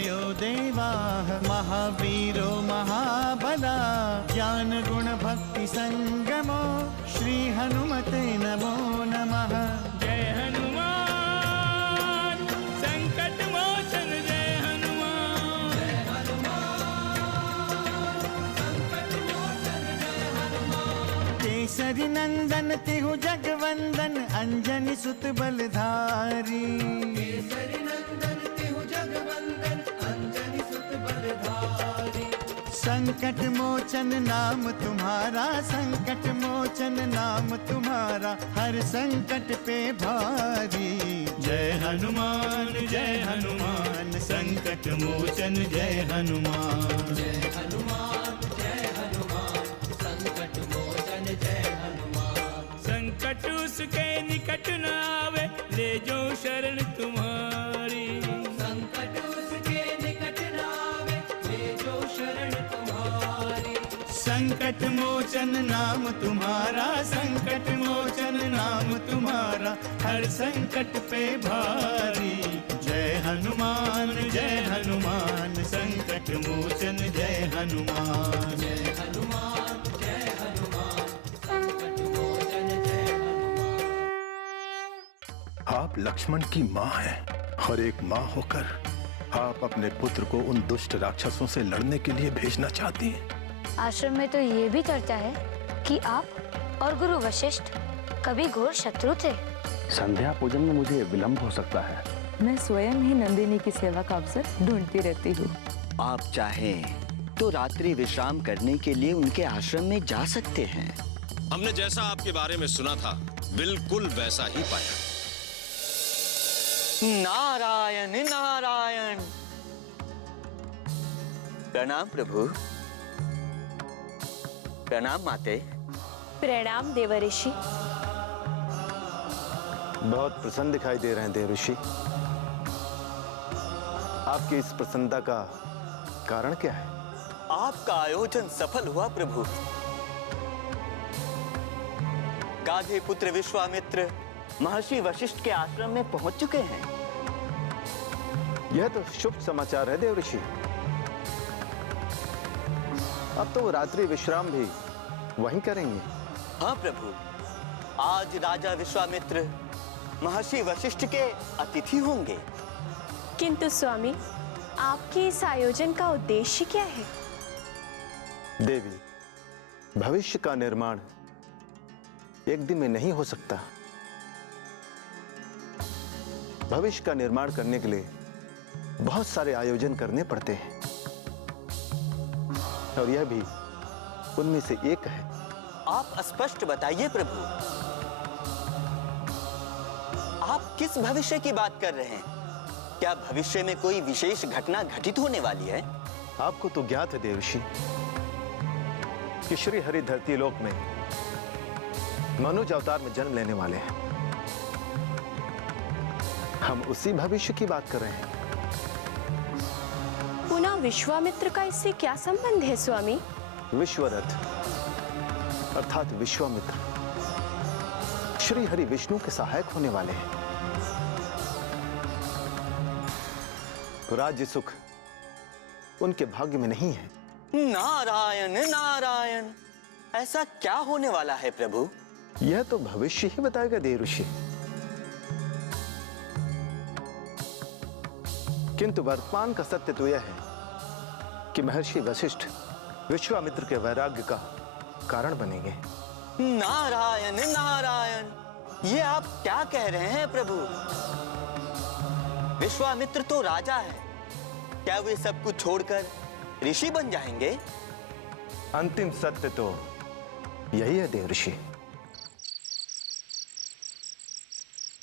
वायो देवाः महावीरो महाबला ज्ञान गुण भक्ति संगमो श्री हनुमते नमो नमः। जय हनुमान संकट मोचन जय हनुमान। जय हनुमान संकट मोचन जय हनुमान। केसरी नंदन तिहु जगवंदन अंजनी सुत बलधारी। केसरी नंदन तिहु जगवंदन अंजनी सुत बलधारी। संकट मोचन नाम तुम्हारा संकट मोचन नाम तुम्हारा हर संकट पे भारी। जय हनुमान संकट मोचन जय हनुमान। जय हनुमान संकट मोचन जय हनुमान। संकट उसके निकट न आवे ले जो शरण तुम्हारी। संकट उसके निकट न आवे ले जो शरण तुम्हारी। संकट मोचन नाम तुम्हारा संकट मोचन नाम तुम्हारा हर संकट पे भारी। जय हनुमान संकट मोचन जय हनुमान। जय हनुमान संकट मोचन जय हनुमान। आप लक्ष्मण की माँ हैं और एक माँ होकर आप अपने पुत्र को उन दुष्ट राक्षसों से लड़ने के लिए भेजना चाहती हैं। आश्रम में तो ये भी चर्चा है कि आप और गुरु वशिष्ठ कभी घोर शत्रु थे। संध्या पूजन में मुझे विलंब हो सकता है। मैं स्वयं ही नंदिनी की सेवा का अवसर ढूंढती रहती हूँ। आप चाहें तो रात्रि विश्राम करने के लिए उनके आश्रम में जा सकते हैं। हमने जैसा आपके बारे में सुना था बिल्कुल वैसा ही पाया। नारायण नारायण। प्रणाम प्रभु। प्रणाम माते। प्रणाम देवऋषि। बहुत प्रसन्न दिखाई दे रहे हैं देवऋषि। आपकी इस प्रसन्नता का कारण क्या है? आपका आयोजन सफल हुआ प्रभु। गाधे पुत्र विश्वामित्र महर्षि वशिष्ठ के आश्रम में पहुंच चुके हैं। यह तो शुभ समाचार है देवऋषि। अब तो वो रात्रि विश्राम भी वहीं करेंगे। हाँ प्रभु, आज राजा विश्वामित्र महर्षि वशिष्ठ के अतिथि होंगे। किंतु स्वामी, आपके इस आयोजन का उद्देश्य क्या है? देवी, भविष्य का निर्माण एक दिन में नहीं हो सकता। भविष्य का निर्माण करने के लिए बहुत सारे आयोजन करने पड़ते हैं और यह भी उनमें से एक है। आप स्पष्ट बताइए प्रभु, आप किस भविष्य की बात कर रहे हैं? क्या भविष्य में कोई विशेष घटना घटित होने वाली है? आपको तो ज्ञात है देवऋषि कि श्री हरि धरती लोक में मनुज अवतार में जन्म लेने वाले हैं। हम उसी भविष्य की बात कर रहे हैं। पुनः विश्वामित्र का इससे क्या संबंध है स्वामी? विश्वरथ अर्थात विश्वामित्र श्री हरि विष्णु के सहायक होने वाले हैं। राज्य सुख उनके भाग्य में नहीं है। नारायण नारायण, ऐसा क्या होने वाला है प्रभु? यह तो भविष्य ही बताएगा देवऋषि। किंतु वर्तमान का सत्य तो यह है कि महर्षि वशिष्ठ विश्वामित्र के वैराग्य का कारण बनेंगे। नारायण नारायण, ये आप क्या कह रहे हैं प्रभु? विश्वामित्र तो राजा है, क्या वे सब कुछ छोड़कर ऋषि बन जाएंगे? अंतिम सत्य तो यही है देवऋषि।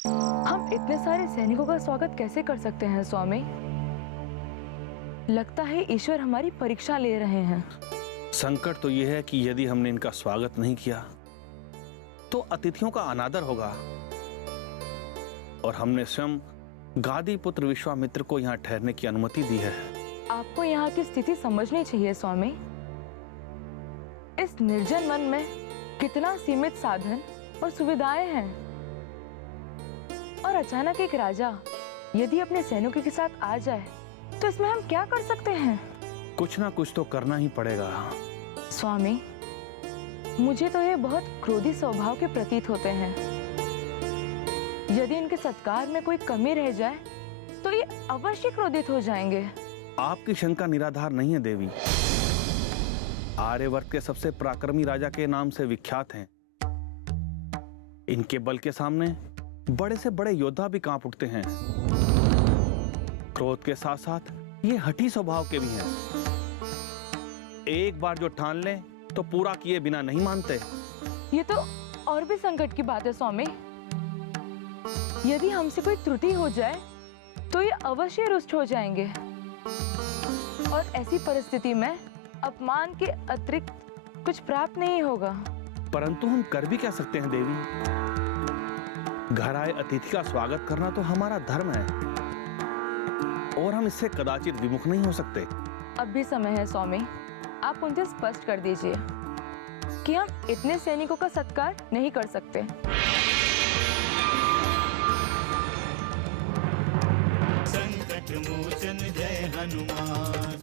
हम इतने सारे सैनिकों का स्वागत कैसे कर सकते हैं स्वामी? लगता है ईश्वर हमारी परीक्षा ले रहे हैं। संकट तो यह है कि यदि हमने इनका स्वागत नहीं किया तो अतिथियों का अनादर होगा और हमने स्वयं गादी पुत्र विश्वामित्र को यहाँ ठहरने की अनुमति दी है। आपको यहाँ की स्थिति समझनी चाहिए स्वामी। इस निर्जन वन में कितना सीमित साधन और सुविधाएं हैं, और अचानक एक राजा यदि अपने सैनिकों के साथ आ जाए तो इसमें हम क्या कर सकते हैं? कुछ ना कुछ तो करना ही पड़ेगा। स्वामी, मुझे तो ये बहुत क्रोधी स्वभाव के प्रतीत होते हैं। यदि इनके सत्कार में कोई कमी रह जाए तो ये अवश्य क्रोधित हो जाएंगे। आपकी शंका निराधार नहीं है देवी। आर्यवर्त के सबसे पराक्रमी राजा के नाम से विख्यात हैं। इनके बल के सामने बड़े से बड़े योद्धा भी कांप उठते हैं। क्रोध के साथ साथ ये हठी स्वभाव के भी हैं। एक बार जो ठान लें तो पूरा किए बिना नहीं मानते। ये तो और भी संकट की बात है स्वामी। यदि हमसे कोई त्रुटि हो जाए तो ये अवश्य रुष्ट हो जाएंगे और ऐसी परिस्थिति में अपमान के अतिरिक्त कुछ प्राप्त नहीं होगा। परंतु हम कर भी क्या सकते हैं देवी? घर आए अतिथि का स्वागत करना तो हमारा धर्म है और हम इससे कदाचित विमुख नहीं हो सकते। अब भी समय है स्वामी, आप उनसे स्पष्ट कर दीजिए कि हम इतने सैनिकों का सत्कार नहीं कर सकते। संकट मोचन जय हनुमान।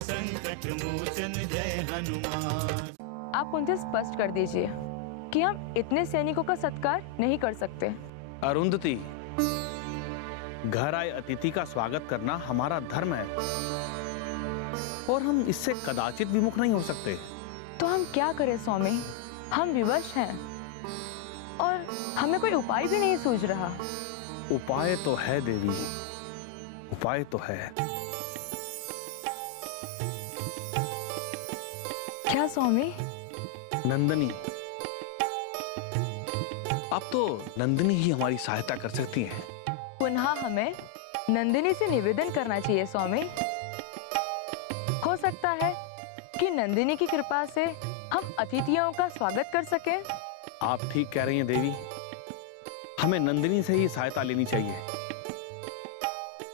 संकट मोचन जय हनुमान। आप उनसे स्पष्ट कर दीजिए कि हम इतने सैनिकों का सत्कार नहीं कर सकते। अरुंधति, घर आए अतिथि का स्वागत करना हमारा धर्म है और हम इससे कदाचित विमुख नहीं हो सकते। तो हम क्या करें स्वामी? हम विवश हैं और हमें कोई उपाय भी नहीं सूझ रहा। उपाय तो है देवी, उपाय तो है। क्या स्वामी? नंदिनी, अब तो नंदिनी ही हमारी सहायता कर सकती हैं। पुनः हमें नंदिनी से निवेदन करना चाहिए स्वामी। हो सकता है कि नंदिनी की कृपा से हम अतिथियों का स्वागत कर सकें। आप ठीक कह रही हैं देवी, हमें नंदिनी से ही सहायता लेनी चाहिए।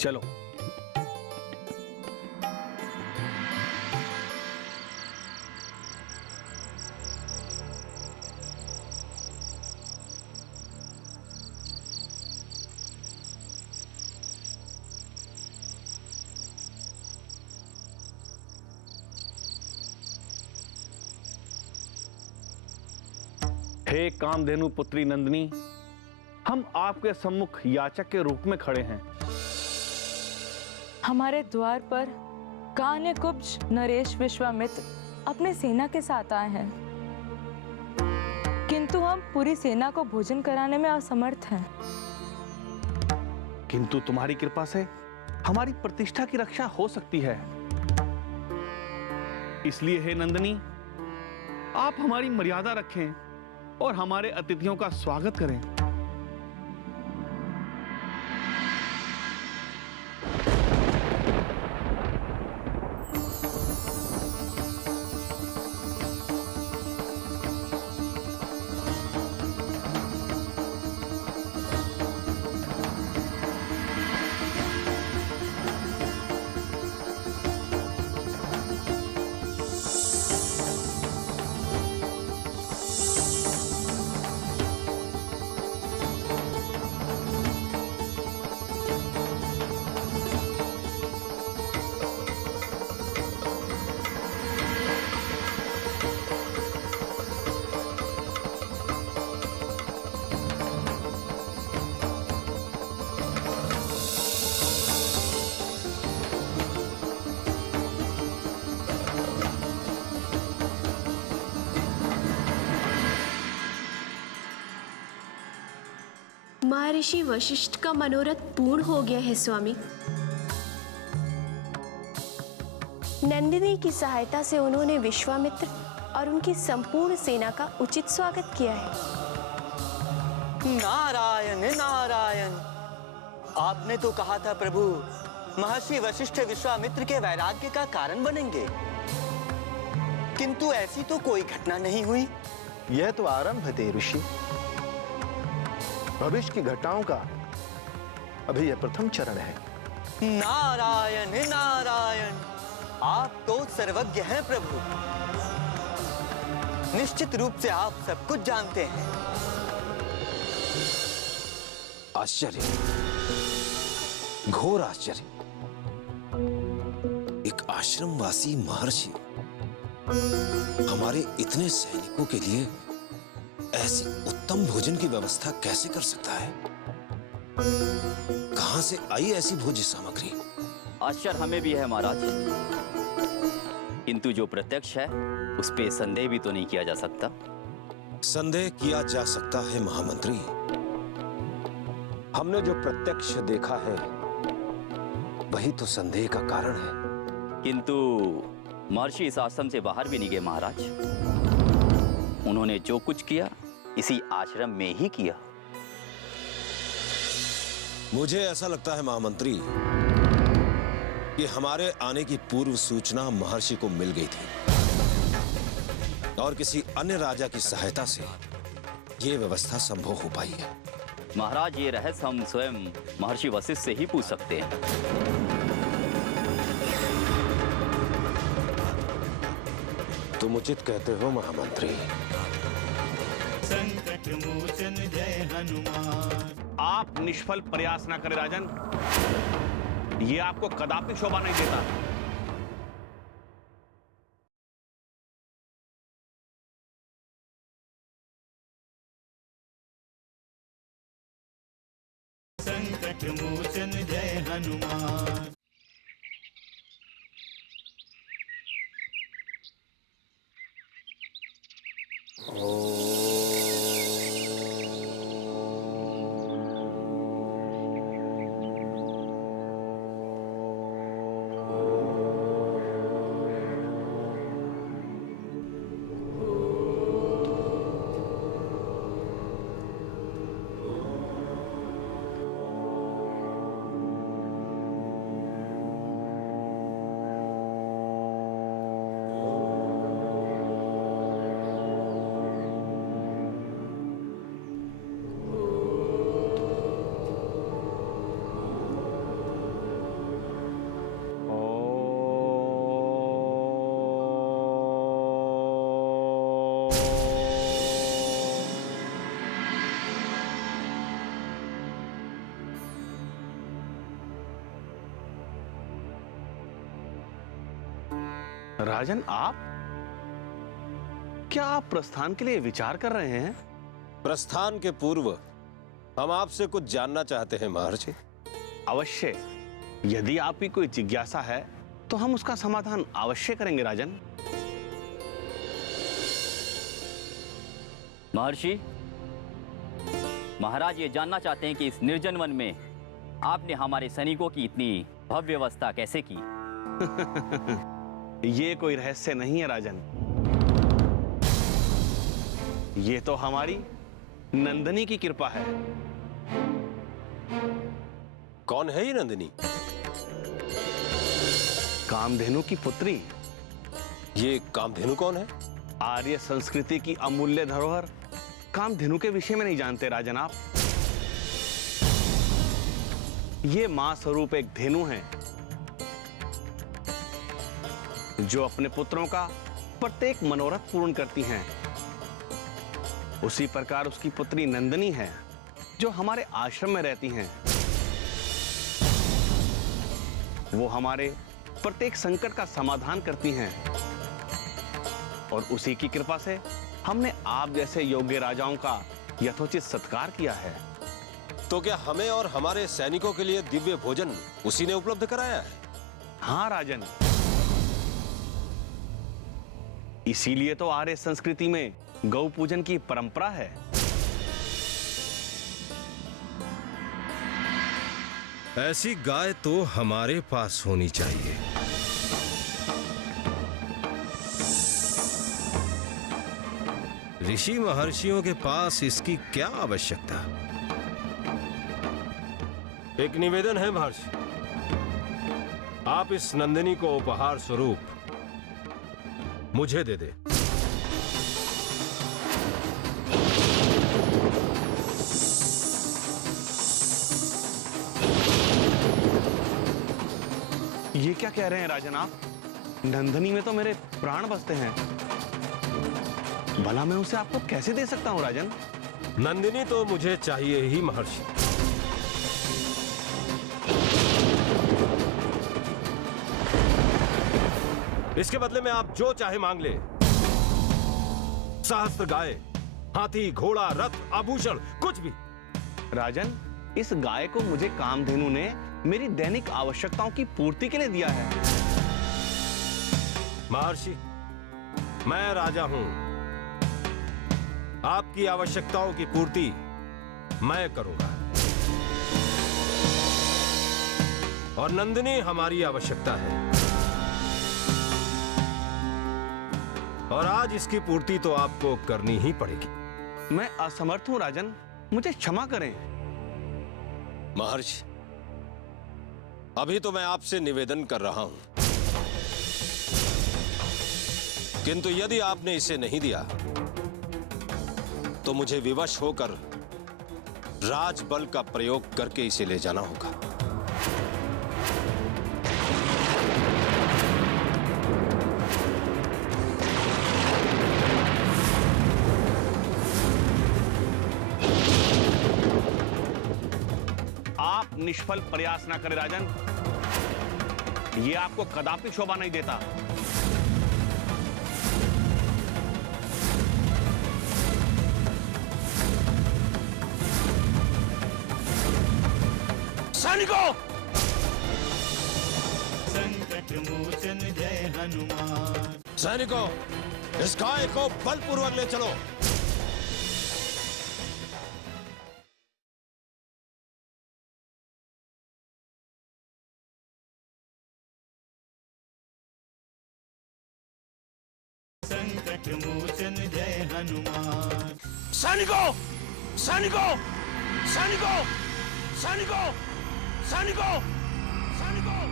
चलो। हे कामधेनु पुत्री नंदिनी, हम आपके सम्मुख याचक के रूप में खड़े हैं। हमारे द्वार पर कान्यकुब्ज नरेश विश्वामित्र अपने सेना के साथ आए हैं, किंतु हम पूरी सेना को भोजन कराने में असमर्थ हैं। किंतु तुम्हारी कृपा से हमारी प्रतिष्ठा की रक्षा हो सकती है। इसलिए हे नंदिनी, आप हमारी मर्यादा रखें और हमारे अतिथियों का स्वागत करें। महर्षि वशिष्ठ का मनोरथ पूर्ण हो गया है स्वामी। नंदिनी की सहायता से उन्होंने विश्वामित्र और उनकी संपूर्ण सेना का उचित स्वागत किया है। नारायण नारायण, आपने तो कहा था प्रभु, महर्षि वशिष्ठ विश्वामित्र के वैराग्य का कारण बनेंगे, किंतु ऐसी तो कोई घटना नहीं हुई। यह तो आरंभ है ऋषि। भविष्य की घटनाओं का अभी यह प्रथम चरण है। नारायण नारायण, आप तो सर्वज्ञ हैं प्रभु। निश्चित रूप से आप सब कुछ जानते हैं। आश्चर्य, घोर आश्चर्य। एक आश्रमवासी महर्षि हमारे इतने सैनिकों के लिए ऐसी उत्तम भोजन की व्यवस्था कैसे कर सकता है? कहां से आई ऐसी भोज्य सामग्री? आश्चर्य हमें भी है महाराज, किंतु जो प्रत्यक्ष है उस पे संदेह भी तो नहीं किया जा सकता। संदेह किया जा सकता है महामंत्री। हमने जो प्रत्यक्ष देखा है वही तो संदेह का कारण है। किंतु महर्षि इस आश्रम से बाहर भी नहीं गए महाराज। उन्होंने जो कुछ किया इसी आश्रम में ही किया। मुझे ऐसा लगता है महामंत्री कि हमारे आने की पूर्व सूचना महर्षि को मिल गई थी और किसी अन्य राजा की सहायता से यह व्यवस्था संभव हो पाई है। महाराज, ये रहस्य हम स्वयं महर्षि वशिष्ठ से ही पूछ सकते हैं। तुम उचित कहते हो महामंत्री। संकट मोचन जय हनुमान। आप निष्फल प्रयास ना करें राजन, ये आपको कदापि शोभा नहीं देता। संकट मोचन जय हनुमान। राजन, आप क्या आप प्रस्थान के लिए विचार कर रहे हैं? प्रस्थान के पूर्व हम आपसे कुछ जानना चाहते हैं महर्षि। अवश्य, यदि आपकी कोई जिज्ञासा है तो हम उसका समाधान अवश्य करेंगे राजन। महर्षि, महाराज ये जानना चाहते हैं कि इस निर्जन वन में आपने हमारे सैनिकों की इतनी भव्य व्यवस्था कैसे की? ये कोई रहस्य नहीं है राजन, ये तो हमारी नंदिनी की कृपा है। कौन है ये नंदिनी? कामधेनु की पुत्री। ये कामधेनु कौन है? आर्य संस्कृति की अमूल्य धरोहर कामधेनु के विषय में नहीं जानते राजन आप? ये मां स्वरूप एक धेनु है जो अपने पुत्रों का प्रत्येक मनोरथ पूर्ण करती हैं। उसी प्रकार उसकी पुत्री नंदिनी है जो हमारे आश्रम में रहती हैं। वो हमारे प्रत्येक संकट का समाधान करती हैं और उसी की कृपा से हमने आप जैसे योग्य राजाओं का यथोचित सत्कार किया है। तो क्या हमें और हमारे सैनिकों के लिए दिव्य भोजन उसी ने उपलब्ध कराया है? हाँ राजन, इसीलिए तो आर्य संस्कृति में गौ पूजन की परंपरा है। ऐसी गाय तो हमारे पास होनी चाहिए। ऋषि महर्षियों के पास इसकी क्या आवश्यकता? एक निवेदन है महर्षि, आप इस नंदिनी को उपहार स्वरूप मुझे दे दे। ये क्या कह रहे हैं राजन आप? नंदनी में तो मेरे प्राण बसते हैं। भला मैं उसे आपको कैसे दे सकता हूँ राजन? नंदिनी तो मुझे चाहिए ही महर्षि। इसके बदले में आप जो चाहे मांग ले। सहस्त्र गाय, हाथी, घोड़ा, रथ, आभूषण, कुछ भी। राजन, इस गाय को मुझे कामधेनु ने मेरी दैनिक आवश्यकताओं की पूर्ति के लिए दिया है। महर्षि, मैं राजा हूं। आपकी आवश्यकताओं की पूर्ति मैं करूंगा। और नंदिनी हमारी आवश्यकता है, और आज इसकी पूर्ति तो आपको करनी ही पड़ेगी। मैं असमर्थ हूं राजन, मुझे क्षमा करें। महर्षि, अभी तो मैं आपसे निवेदन कर रहा हूं, किंतु यदि आपने इसे नहीं दिया तो मुझे विवश होकर राजबल का प्रयोग करके इसे ले जाना होगा। आप निष्फल प्रयास ना करें राजन, ये आपको कदापि शोभा नहीं देता। सैनिकों, संकट मोचन जय हनुमान। सैनिकों, इस गाय को बलपूर्वक ले चलो। संकट मोचन जय हनुमान। सैनिकों, सैनिकों, सैनिकों, सैनिकों, सैनिकों, सैनिकों।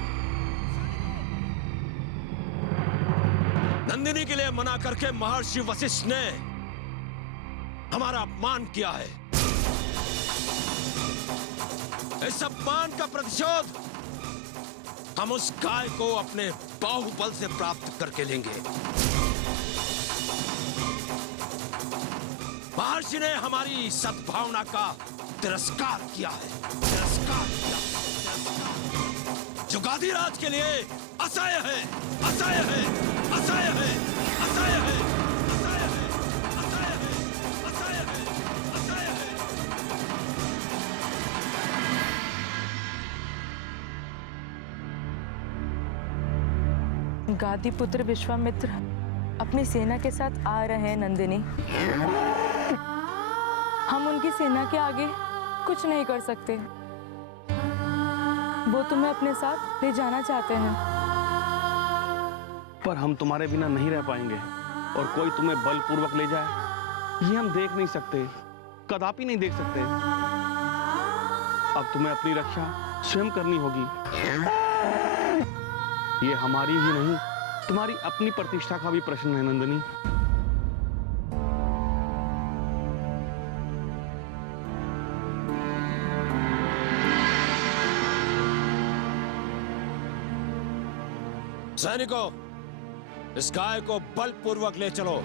नंदिनी के लिए मना करके महर्षि वशिष्ठ ने हमारा अपमान किया है। इस अपमान का प्रतिशोध हम उस गाय को अपने बाहुबल से प्राप्त करके लेंगे। महर्षि ने हमारी सद्भावना का तिरस्कार किया है, तिरस्कार किया, जो गादीराज के लिए असह्य है, असह्य है, असह्य है, असह्य है, असह्य है, असह्य है, असह्य है, असह्य है। गादी पुत्र विश्वामित्र अपनी सेना के साथ आ रहे हैं नंदिनी। हम उनकी सेना के आगे कुछ नहीं कर सकते। वो तुम्हें अपने साथ ले जाना चाहते हैं। पर हम तुम्हारे बिना नहीं रह पाएंगे, और कोई तुम्हें बलपूर्वक ले जाए ये हम देख नहीं सकते, कदापि नहीं देख सकते। अब तुम्हें अपनी रक्षा स्वयं करनी होगी। ये हमारी ही नहीं, तुम्हारी अपनी प्रतिष्ठा का भी प्रश्न है नंदिनी। सैनिकों, इस गाय को बलपूर्वक ले चलो।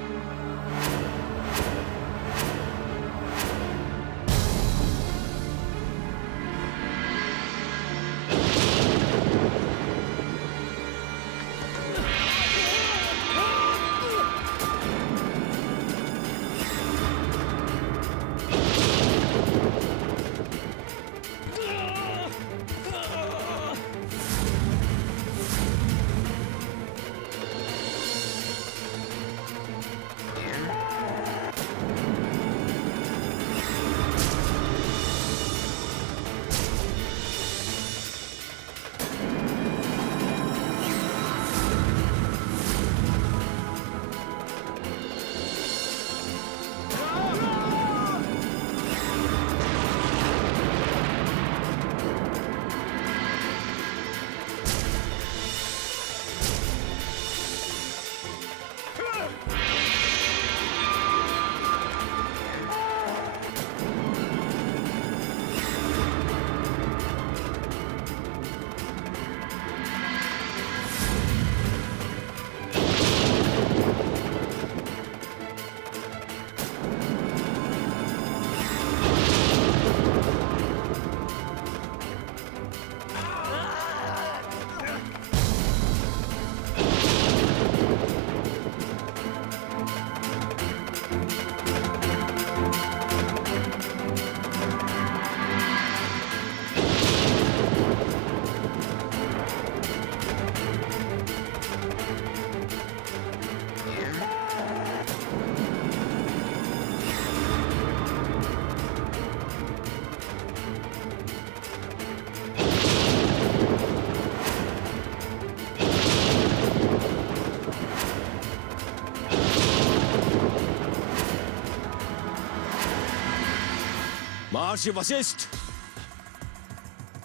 महर्षि वशिष्ठ,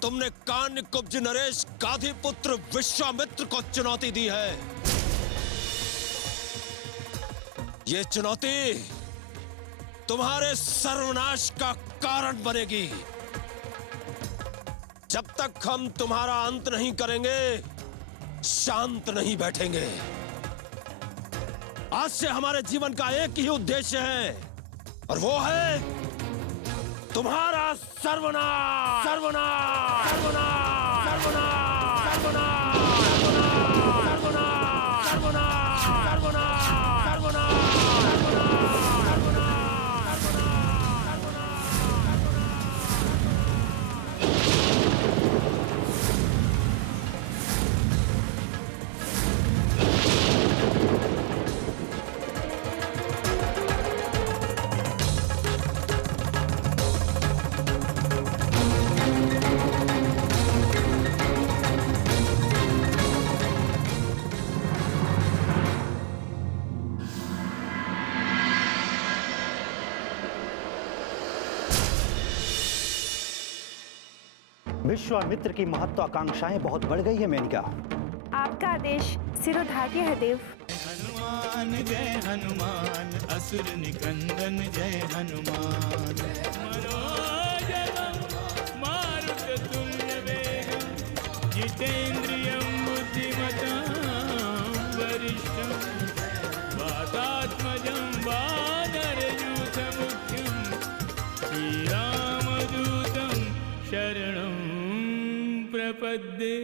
तुमने कान्य कुब्ज नरेश गाधी पुत्र विश्वामित्र को चुनौती दी है। ये चुनौती तुम्हारे सर्वनाश का कारण बनेगी। जब तक हम तुम्हारा अंत नहीं करेंगे, शांत नहीं बैठेंगे। आज से हमारे जीवन का एक ही उद्देश्य है, और वो है तुम्हारा सर्वनाश, सर्वनाश, सर्वनाश, सर्वनाश, सर्वनाश, सर्वनाश, सर्वनाश, सर्वनाश, सर्वनाश, सर्वनाश। विश्वामित्र की महत्वाकांक्षाएं बहुत बढ़ गई है मेनका। आपका आदेश सिरोधार्य है देव। हनुमान जय हनुमान, असुर निकंदन जय हनुमान। मनोजवं मारुततुल्यवेगं, जितेन्द्रियं बुद्धिमतां वरिष्ठं, वातात्मजं वानरयूथमुख्यं, श्रीरामदूतं शरणं प्रपद्ये।